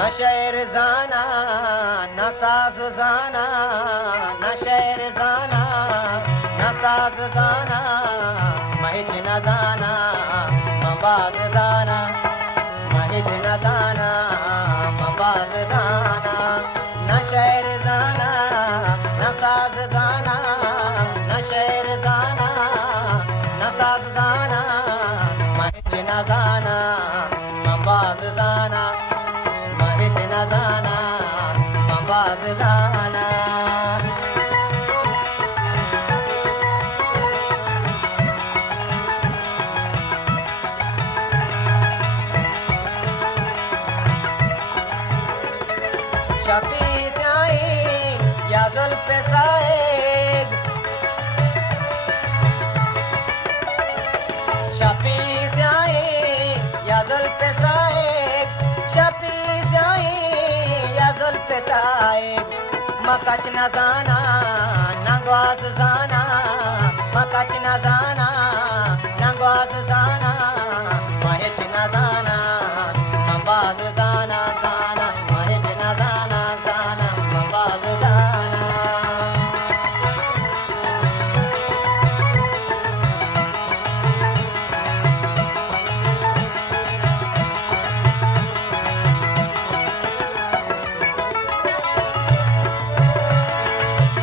न शहर जाना न साज जाना, न शहर जाना न साज जाना, महिच न जाना मबाज जाना, महिच न जाना मबाज जाना, न शहर जाना न साज जाना, न शहर जाना न साज जाना, महिच न जाना मबाज जाना, महिच न जाना मबाज जाना। शफी जाए या जुल्फ़े साएग, शफी जाए या जुल्फ़े साएग, शफी जाए या जुल्फ़े साएग, मकच न जाना नंगवाज जाना, मकच न जाना नंगवाज जाना, महिच न जाना मबाज जाना जाना, महिच न जाना जाना मबाज जाना।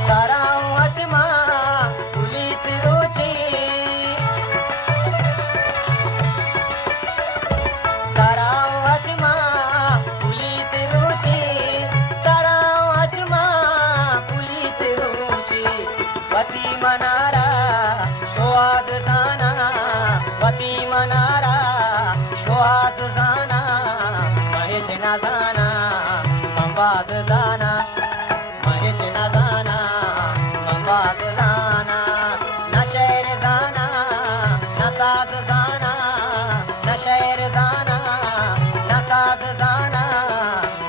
ताराओं अचमा कुलीत रुचि, ताराओं अचमा कुलीत रुचि, ताराओं अचमा कुलीत रुचि, वती मनारा शोआज जाना, वती मनारा शोआज जाना, महिच न जाना मबाज जाना, महिच न जाना मबाज जाना, न शहर जाना न साज जाना, न शहर जाना न साज जाना,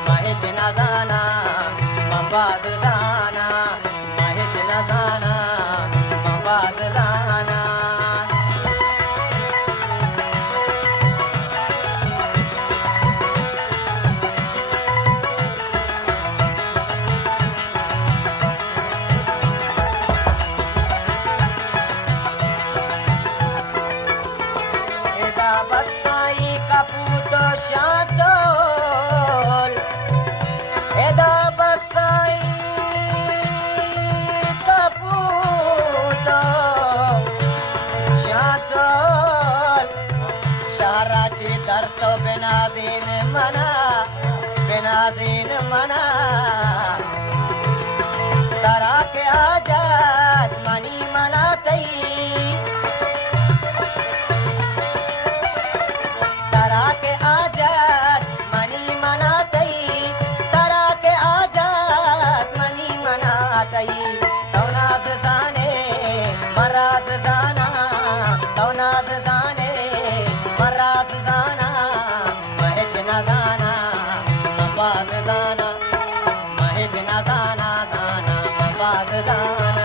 महिच न जाना मबाज जाना, महिच न जाना मबाज जाना। एदा बसाई कपूत शातोल, एदा बसाई कपूत शातोल, शहराची दर्द बेनादीन मना, बेनादीन मना, तरा के आजाद मनी मनातई, तरा के आजाद मनी मनातई, तरा के आजाद मनी मनातई, तौनाज जाने मराज जाना, तौनाज जाने मराज जाना, महिच न जाना मबाज जाना, महिच न जाना जाना मबाज जाना।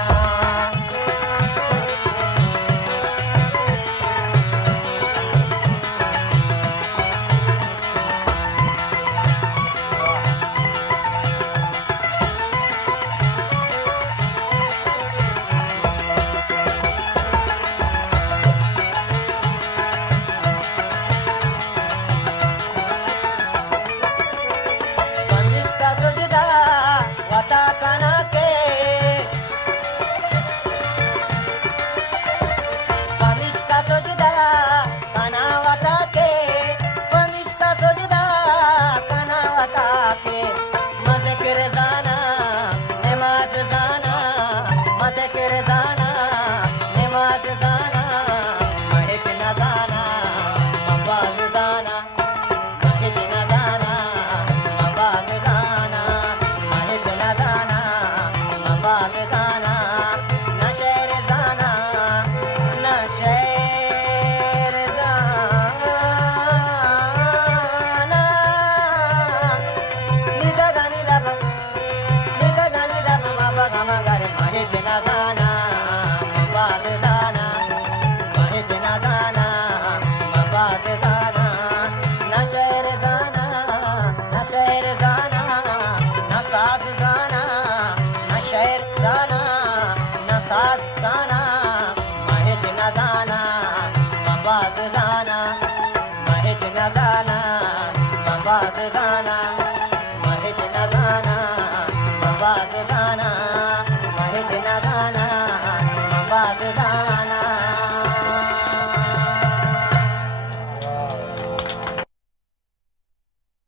कनिष्का सजदा वता कना के, कनिष्का सजदा कना वता के, कनिष्का सजदा कना वता के, मज़किर जाना नमाज जाना, मज़किर जाना नमाज जाना, महिच न जाना मबाज जाना, महिच न जाना मबाज जाना, महिच न जाना मबाज जाना, न शहर जाना न शहर जाना, निजा दानी दब निजा दानी दब माबा गमा गरे, महिच न जाना मबाज जाना, महिच न जाना मबाज जाना, न शहर जाना न शहर जाना ना साज जाना ना शहर जाना ना साज जाना माहेच ना जाना बाबाज जाना माहेच ना जाना बाबाज जाना माहेच ना जाना बाबाज जाना माहेच ना जाना बाबाज जाना